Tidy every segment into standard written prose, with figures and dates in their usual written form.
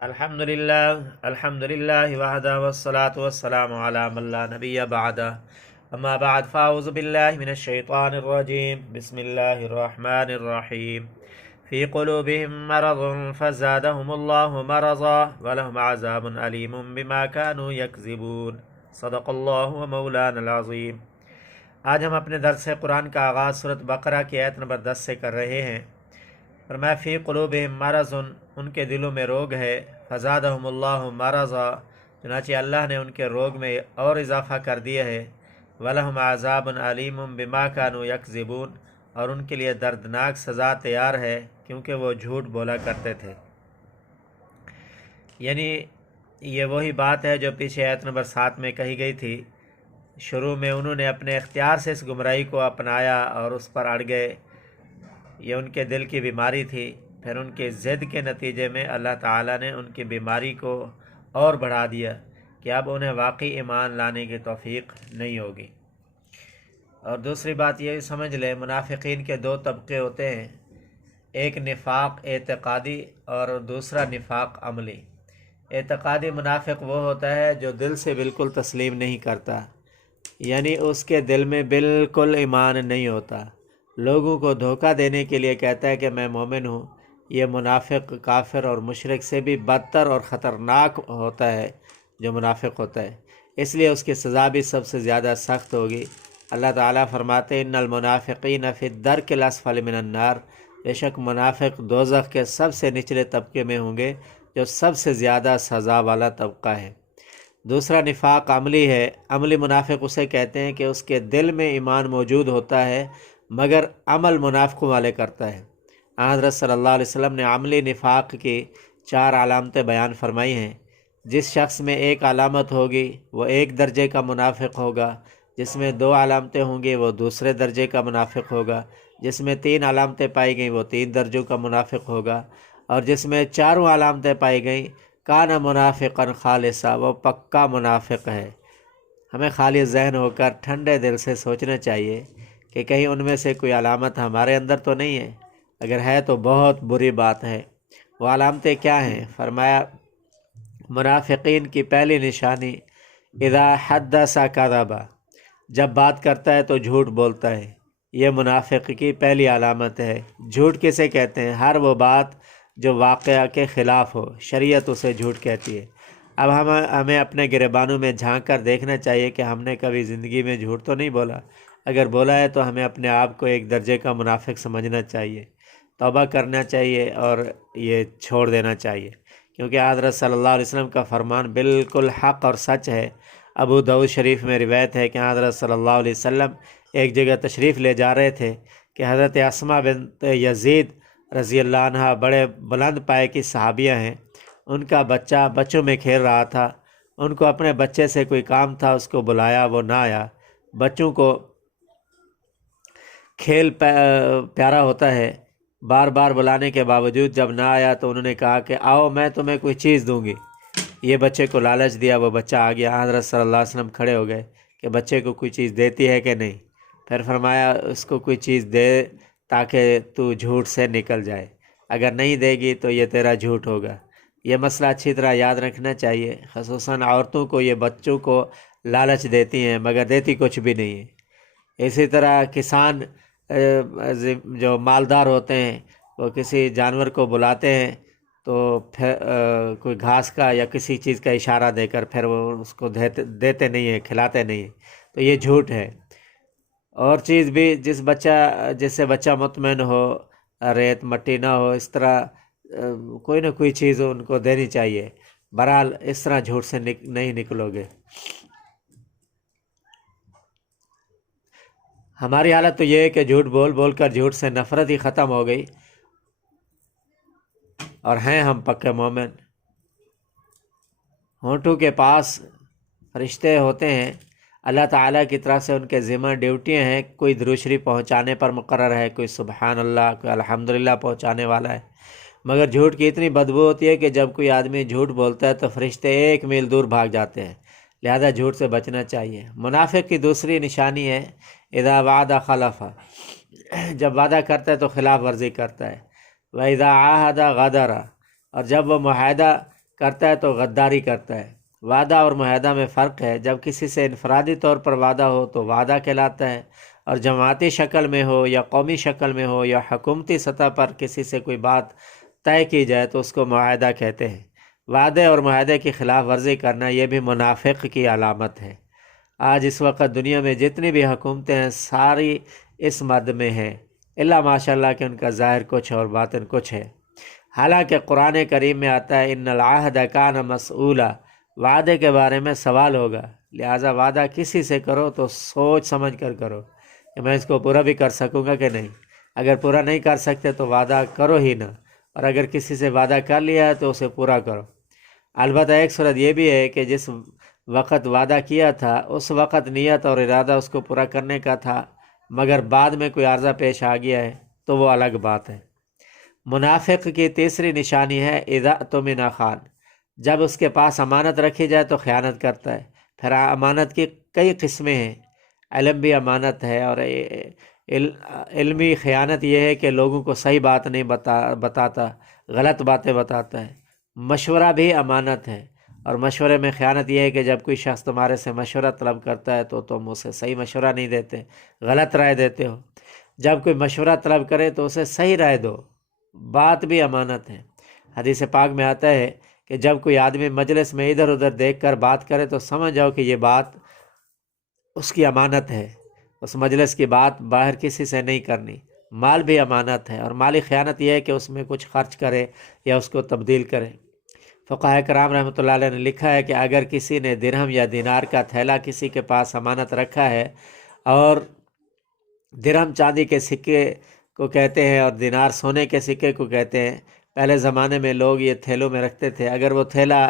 الحمد للہ وحدہ والصلاة والسلام علی من لا نبی بعدہ اما بعد فاعوذ باللہ من الشیطان الرجیم بسم اللہ الرحمن الرحیم فی قلوبہم مرض فزادہم اللہ مرضا ولہم عذاب علیم بما كانوا یکذبون صدق اللہ مولانا العظیم۔ آج ہم اپنے درس قرآن کا آغاز سورۃ بقرہ کی آیت نمبر 10 سے کر رہے ہیں۔ فرمایا فی قلوبہم مرض، ان کے دلوں میں روگ ہے، فزادہم اللہ مرضا، چنانچہ اللہ نے ان کے روگ میں اور اضافہ کر دیا ہے، ولہم عذاب علیم بما كانوا یکذبون، اور ان کے لیے دردناک سزا تیار ہے کیونکہ وہ جھوٹ بولا کرتے تھے۔ یعنی یہ وہی بات ہے جو پیچھے آیت نمبر 7 میں کہی گئی تھی۔ شروع میں انہوں نے اپنے اختیار سے اس گمراہی کو اپنایا اور اس پر اڑ گئے، یہ ان کے دل کی بیماری تھی۔ پھر ان کے ضد کے نتیجے میں اللہ تعالیٰ نے ان کی بیماری کو اور بڑھا دیا کہ اب انہیں واقعی ایمان لانے کی توفیق نہیں ہوگی۔ اور دوسری بات یہ سمجھ لیں، منافقین کے دو طبقے ہوتے ہیں، ایک نفاق اعتقادی اور دوسرا نفاق عملی۔ اعتقادی منافق وہ ہوتا ہے جو دل سے بالکل تسلیم نہیں کرتا، یعنی اس کے دل میں بالکل ایمان نہیں ہوتا، لوگوں کو دھوکہ دینے کے لیے کہتا ہے کہ میں مومن ہوں۔ یہ منافق کافر اور مشرک سے بھی بدتر اور خطرناک ہوتا ہے جو منافق ہوتا ہے، اس لیے اس کی سزا بھی سب سے زیادہ سخت ہوگی۔ اللہ تعالیٰ فرماتے ہیں ان المنافقین فی الدرک الاسفل من النار، بے شک منافق دوزخ کے سب سے نچلے طبقے میں ہوں گے، جو سب سے زیادہ سزا والا طبقہ ہے۔ دوسرا نفاق عملی ہے۔ عملی منافق اسے کہتے ہیں کہ اس کے دل میں ایمان موجود ہوتا ہے مگر عمل منافقوں والے کرتا ہے۔ حضرت صلی اللہ علیہ وسلم نے عملی نفاق کی 4 علامتیں بیان فرمائی ہیں۔ جس شخص میں ایک علامت ہوگی وہ ایک درجے کا منافق ہوگا، جس میں 2 علامتیں ہوں گی وہ دوسرے درجے کا منافق ہوگا، جس میں 3 علامتیں پائی گئیں وہ 3 درجوں کا منافق ہوگا، اور جس میں 4 علامتیں پائی گئیں کان منافقا خالصا، وہ پکا منافق ہے۔ ہمیں خالی ذہن ہو کر ٹھنڈے دل سے سوچنا چاہیے کہ کہیں ان میں سے کوئی علامت ہمارے اندر تو نہیں ہے، اگر ہے تو بہت بری بات ہے۔ وہ علامتیں کیا ہیں؟ فرمایا منافقین کی پہلی نشانی اذا حدث کذب، جب بات کرتا ہے تو جھوٹ بولتا ہے، یہ منافق کی پہلی علامت ہے۔ جھوٹ کسے کہتے ہیں؟ ہر وہ بات جو واقعہ کے خلاف ہو، شریعت اسے جھوٹ کہتی ہے۔ اب ہمیں اپنے گریبانوں میں جھانک کر دیکھنا چاہیے کہ ہم نے کبھی زندگی میں جھوٹ تو نہیں بولا، اگر بولا ہے تو ہمیں اپنے آپ کو ایک درجے کا منافق سمجھنا چاہیے، توبہ کرنا چاہیے اور یہ چھوڑ دینا چاہیے، کیونکہ حضرت صلی اللہ علیہ وسلم کا فرمان بالکل حق اور سچ ہے۔ ابو داؤد شریف میں روایت ہے کہ حضرت صلی اللہ علیہ وسلم ایک جگہ تشریف لے جا رہے تھے کہ حضرت اسماء بنت یزید رضی اللہ عنہ بڑے بلند پائے کی صحابیہ ہیں، ان کا بچہ بچوں میں کھیل رہا تھا، ان کو اپنے بچے سے کوئی کام تھا، اس کو بلایا وہ نہ آیا۔ بچوں کو کھیل پیارا ہوتا ہے، بار بار بلانے کے باوجود جب نہ آیا تو انہوں نے کہا کہ آؤ میں تمہیں کوئی چیز دوں گی۔ یہ بچے کو لالچ دیا، وہ بچہ آ گیا۔ حضرت صلی اللہ علیہ وسلم کھڑے ہو گئے کہ بچے کو کوئی چیز دیتی ہے کہ نہیں؟ پھر فرمایا اس کو کوئی چیز دے تاکہ تو جھوٹ سے نکل جائے، اگر نہیں دے گی تو یہ تیرا جھوٹ ہوگا۔ یہ مسئلہ اچھی طرح یاد رکھنا چاہیے، خصوصاً عورتوں کو یہ بچوں کو لالچ دیتی ہیں مگر دیتی کچھ بھی نہیں ہے۔ اسی طرح کسان جو مالدار ہوتے ہیں وہ کسی جانور کو بلاتے ہیں تو پھر کوئی گھاس کا یا کسی چیز کا اشارہ دے کر پھر وہ اس کو دیتے نہیں ہیں، کھلاتے نہیں ہیں، تو یہ جھوٹ ہے۔ اور چیز بھی جس سے بچہ مطمئن ہو، ریت مٹی نہ ہو، اس طرح کوئی نہ کوئی چیز ان کو دینی چاہیے۔ بہرحال اس طرح جھوٹ سے نہیں نکلو گے۔ ہماری حالت تو یہ ہے کہ جھوٹ بول بول کر جھوٹ سے نفرت ہی ختم ہو گئی، اور ہیں ہم پکے مومن۔ ہونٹوں کے پاس فرشتے ہوتے ہیں، اللہ تعالیٰ کی طرف سے ان کے ذمہ ڈیوٹیاں ہیں، کوئی درود شریف پہنچانے پر مقرر ہے، کوئی سبحان اللہ، کوئی الحمدللہ پہنچانے والا ہے، مگر جھوٹ کی اتنی بدبو ہوتی ہے کہ جب کوئی آدمی جھوٹ بولتا ہے تو فرشتے 1 میل دور بھاگ جاتے ہیں، لہذا جھوٹ سے بچنا چاہیے۔ منافق کی دوسری نشانی ہے اذا وعد خلف، جب وعدہ کرتا ہے تو خلاف ورزی کرتا ہے، وَإِذَا عَاهَدَ غَدَرَ، اور جب وہ معاہدہ کرتا ہے تو غداری کرتا ہے۔ وعدہ اور معاہدہ میں فرق ہے، جب کسی سے انفرادی طور پر وعدہ ہو تو وعدہ کہلاتا ہے، اور جماعتی شکل میں ہو یا قومی شکل میں ہو یا حکومتی سطح پر کسی سے کوئی بات طے کی جائے تو اس کو معاہدہ کہتے ہیں۔ وعدے اور معاہدے کی خلاف ورزی کرنا یہ بھی منافق کی علامت ہے۔ آج اس وقت دنیا میں جتنی بھی حکومتیں ہیں ساری اس مد میں ہیں، الا ماشاء اللہ کہ ان کا ظاہر کچھ اور باطن کچھ ہے۔ حالانکہ قرآن کریم میں آتا ہے ان العہد کان مسئولا، وعدے کے بارے میں سوال ہوگا، لہٰذا وعدہ کسی سے کرو تو سوچ سمجھ کر کرو کہ میں اس کو پورا بھی کر سکوں گا کہ نہیں۔ اگر پورا نہیں کر سکتے تو وعدہ کرو ہی نہ، اور اگر کسی سے وعدہ کر لیا ہے تو اسے پورا کرو۔ البتہ ایک صورت یہ بھی ہے کہ جس وقت وعدہ کیا تھا اس وقت نیت اور ارادہ اس کو پورا کرنے کا تھا، مگر بعد میں کوئی عارضہ پیش آ گیا ہے تو وہ الگ بات ہے۔ منافق کی تیسری نشانی ہے اذا اؤتمن خان، جب اس کے پاس امانت رکھی جائے تو خیانت کرتا ہے۔ پھر امانت کی کئی قسمیں ہیں، علم بھی امانت ہے، اور علمی خیانت یہ ہے کہ لوگوں کو صحیح بات نہیں بتاتا، غلط باتیں بتاتا ہے۔ مشورہ بھی امانت ہے، اور مشورے میں خیانت یہ ہے کہ جب کوئی شخص تمہارے سے مشورہ طلب کرتا ہے تو تم اسے صحیح مشورہ نہیں دیتے، غلط رائے دیتے ہو۔ جب کوئی مشورہ طلب کرے تو اسے صحیح رائے دو، بات بھی امانت ہے۔ حدیث پاک میں آتا ہے کہ جب کوئی آدمی مجلس میں ادھر ادھر دیکھ کر بات کرے تو سمجھ جاؤ کہ یہ بات اس کی امانت ہے، اس مجلس کی بات باہر کسی سے نہیں کرنی۔ مال بھی امانت ہے، اور مالی خیانت یہ ہے کہ اس میں کچھ خرچ کرے یا اس کو تبدیل کرے۔ فقہاء کرام رحمۃ اللہ علیہ نے لکھا ہے کہ اگر کسی نے درہم یا دینار کا تھیلا کسی کے پاس امانت رکھا ہے، اور درہم چاندی کے سکے کو کہتے ہیں اور دینار سونے کے سکے کو کہتے ہیں، پہلے زمانے میں لوگ یہ تھیلوں میں رکھتے تھے، اگر وہ تھیلا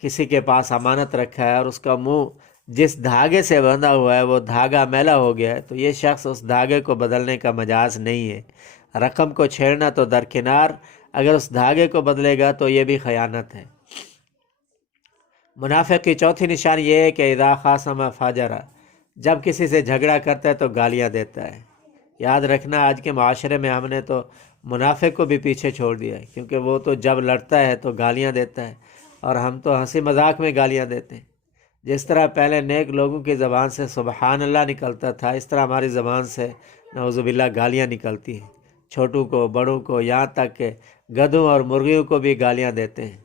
کسی کے پاس امانت رکھا ہے اور اس کا منہ جس دھاگے سے بندھا ہوا ہے وہ دھاگا میلا ہو گیا ہے تو یہ شخص اس دھاگے کو بدلنے کا مجاز نہیں ہے۔ رقم کو چھیڑنا تو درکنار، اگر اس دھاگے کو بدلے گا تو یہ بھی خیانت ہے۔ منافق کی چوتھی نشان یہ ہے کہ اذا خاصم فاجر، جب کسی سے جھگڑا کرتا ہے تو گالیاں دیتا ہے۔ یاد رکھنا آج کے معاشرے میں ہم نے تو منافق کو بھی پیچھے چھوڑ دیا ہے، کیونکہ وہ تو جب لڑتا ہے تو گالیاں دیتا ہے، اور ہم تو ہنسی مذاق میں گالیاں دیتے ہیں۔ جس طرح پہلے نیک لوگوں کی زبان سے سبحان اللہ نکلتا تھا، اس طرح ہماری زبان سے نعوذ باللہ گالیاں نکلتی ہیں، چھوٹوں کو، بڑوں کو، یہاں تک کہ گدھوں اور مرغیوں کو بھی گالیاں دیتے ہیں۔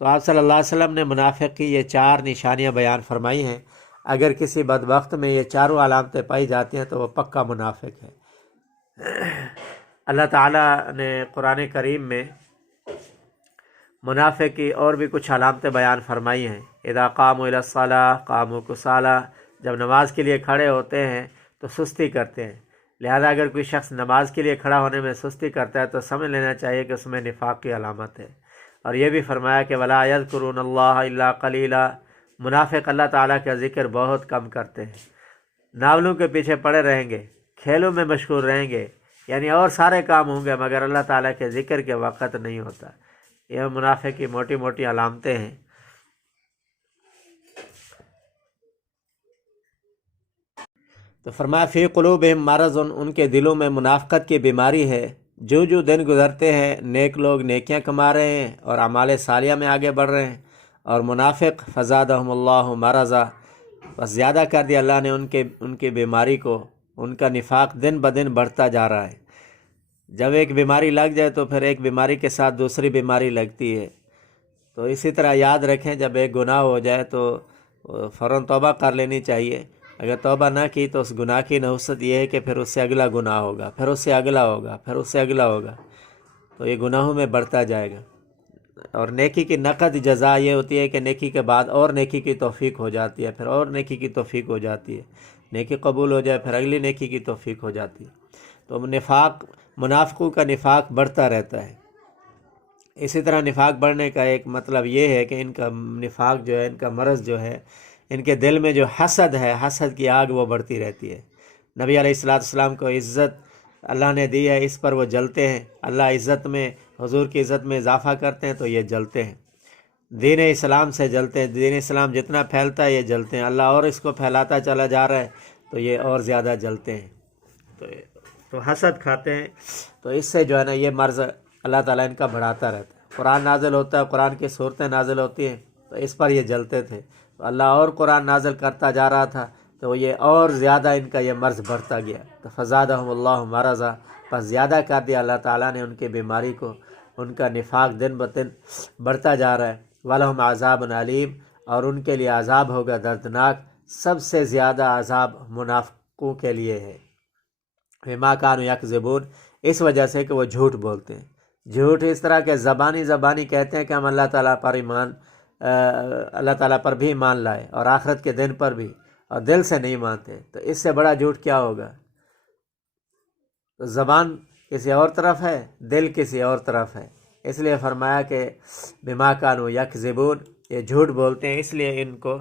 تو آپ صلی اللہ علیہ وسلم نے منافق کی یہ 4 نشانیاں بیان فرمائی ہیں۔ اگر کسی بدبخت میں یہ چاروں علامتیں پائی جاتی ہیں تو وہ پکا منافق ہے۔ اللہ تعالیٰ نے قرآن کریم میں منافق کی اور بھی کچھ علامتیں بیان فرمائی ہیں۔ اذا قاموا الی الصلاۃ قاموا کسالی، جب نماز کے لیے کھڑے ہوتے ہیں تو سستی کرتے ہیں۔ لہذا اگر کوئی شخص نماز کے لیے کھڑا ہونے میں سستی کرتا ہے تو سمجھ لینا چاہیے کہ اس میں نفاق کی علامت ہے۔ اور یہ بھی فرمایا کہ ولا یذکرون اللہ الا قلیلا، منافق اللہ تعالیٰ کا ذکر بہت کم کرتے ہیں، ناولوں کے پیچھے پڑے رہیں گے، کھیلوں میں مشغول رہیں گے، یعنی اور سارے کام ہوں گے مگر اللہ تعالیٰ کے ذکر کے وقت نہیں ہوتا۔ یہ منافق کی موٹی موٹی علامتیں ہیں۔ تو فرمایا فی قلوبہم مرض، ان کے دلوں میں منافقت کی بیماری ہے۔ جو جو دن گزرتے ہیں نیک لوگ نیکیاں کما رہے ہیں اور اعمال صالحہ میں آگے بڑھ رہے ہیں، اور منافق فزادہم اللہ مرضا، بس زیادہ کر دیا اللہ نے ان کی بیماری کو، ان کا نفاق دن بدن بڑھتا جا رہا ہے۔ جب ایک بیماری لگ جائے تو پھر ایک بیماری کے ساتھ دوسری بیماری لگتی ہے۔ تو اسی طرح یاد رکھیں جب ایک گناہ ہو جائے تو فوراً توبہ کر لینی چاہیے۔ اگر توبہ نہ کی تو اس گناہ کی نحوست یہ ہے کہ پھر اس سے اگلا گناہ ہوگا، پھر اس سے اگلا ہوگا، پھر اس سے اگلا ہوگا، تو یہ گناہوں میں بڑھتا جائے گا۔ اور نیکی کی نقد جزا یہ ہوتی ہے کہ نیکی کے بعد اور نیکی کی توفیق ہو جاتی ہے، پھر اور نیکی کی توفیق ہو جاتی ہے، نیکی قبول ہو جائے پھر اگلی نیکی کی توفیق ہو جاتی ہے۔ تو منافقوں کا نفاق بڑھتا رہتا ہے۔ اسی طرح نفاق بڑھنے کا ایک مطلب یہ ہے کہ ان کا نفاق جو ہے، ان کا مرض جو ہے، ان کے دل میں جو حسد ہے، حسد کی آگ وہ بڑھتی رہتی ہے۔ نبی علیہ السلام کو عزت اللہ نے دی ہے، اس پر وہ جلتے ہیں۔ اللہ عزت میں، حضور کی عزت میں اضافہ کرتے ہیں تو یہ جلتے ہیں، دین اسلام سے جلتے ہیں۔ دین اسلام جتنا پھیلتا ہے یہ جلتے ہیں، اللہ اور اس کو پھیلاتا چلا جا رہا ہے تو یہ اور زیادہ جلتے ہیں، تو حسد کھاتے ہیں۔ تو اس سے جو ہے نا یہ مرض اللہ تعالیٰ ان کا بڑھاتا رہتا ہے۔ قرآن نازل ہوتا ہے، قرآن کی صورتیں نازل ہوتی ہیں تو اس پر یہ جلتے تھے، تو اللہ اور قرآن نازل کرتا جا رہا تھا تو یہ اور زیادہ ان کا یہ مرض بڑھتا گیا، تو فزادہم اللہ مرضا، پس زیادہ کر دیا اللہ تعالیٰ نے ان کی بیماری کو، ان کا نفاق دن بدن بڑھتا جا رہا ہے۔ وَلَهُمْ عَذَابٌ علیم، اور ان کے لیے عذاب ہوگا دردناک، سب سے زیادہ عذاب منافقوں کے لیے ہے۔ بما كانوا يكذبون، اس وجہ سے کہ وہ جھوٹ بولتے ہیں، جھوٹ اس طرح کے زبانی کہتے ہیں کہ ہم اللہ تعالیٰ پر بھی ایمان لائے اور آخرت کے دن پر بھی، اور دل سے نہیں مانتے، تو اس سے بڑا جھوٹ کیا ہوگا؟ تو زبان کسی اور طرف ہے، دل کسی اور طرف ہے، اس لیے فرمایا کہ بما كانوا يكذبون، یہ جھوٹ بولتے ہیں، اس لیے ان کو